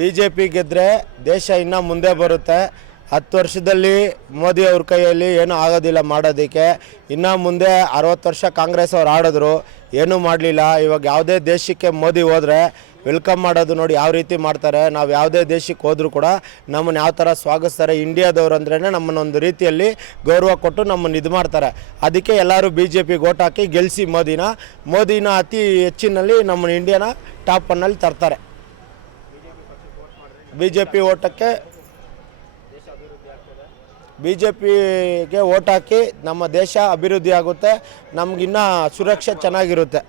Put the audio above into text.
BJP ಗೆದ್ದರೆ ದೇಶ ಇನ್ನೂ ಮುಂದೆ ಬರುತ್ತೆ. 10 ವರ್ಷದಲ್ಲಿ ಮೋದಿ ಅವ್ರ ಕೈಯಲ್ಲಿ ಏನೂ ಆಗೋದಿಲ್ಲ ಮಾಡೋದಕ್ಕೆ. ಇನ್ನು ಮುಂದೆ 60 ವರ್ಷ ಕಾಂಗ್ರೆಸ್ ಅವ್ರು ಆಡಿದ್ರು, ಏನೂ ಮಾಡಲಿಲ್ಲ. ಇವಾಗ ಯಾವುದೇ ದೇಶಕ್ಕೆ ಮೋದಿ ಹೋದರೆ ವೆಲ್ಕಮ್ ಮಾಡೋದು ನೋಡಿ ಯಾವ ರೀತಿ ಮಾಡ್ತಾರೆ. ನಾವು ಯಾವುದೇ ದೇಶಕ್ಕೆ ಹೋದರೂ ಕೂಡ ನಮ್ಮನ್ನು ಯಾವ ಥರ ಸ್ವಾಗತಿಸ್ತಾರೆ. ಇಂಡಿಯಾದವ್ರು ಅಂದ್ರೇ ನಮ್ಮನ್ನೊಂದು ರೀತಿಯಲ್ಲಿ ಗೌರವ ಕೊಟ್ಟು ನಮ್ಮನ್ನು ಇದು ಮಾಡ್ತಾರೆ. ಅದಕ್ಕೆ ಎಲ್ಲರೂ BJPಗೆ ಓಟ್ ಹಾಕಿ ಗೆಲ್ಲಿಸಿ ಮೋದಿನ ಅತಿ ಹೆಚ್ಚಿನಲ್ಲಿ ನಮ್ಮ ಇಂಡಿಯಾನ ಟಾಪ್ 1ನಲ್ಲಿ ತರ್ತಾರೆ. BJPಗೆ ಓಟ್ ಹಾಕಿ ನಮ್ಮ ದೇಶ ಅಭಿವೃದ್ಧಿ ಆಗುತ್ತೆ, ನಮಗಿನ್ನ ಸುರಕ್ಷೆ ಚೆನ್ನಾಗಿರುತ್ತೆ.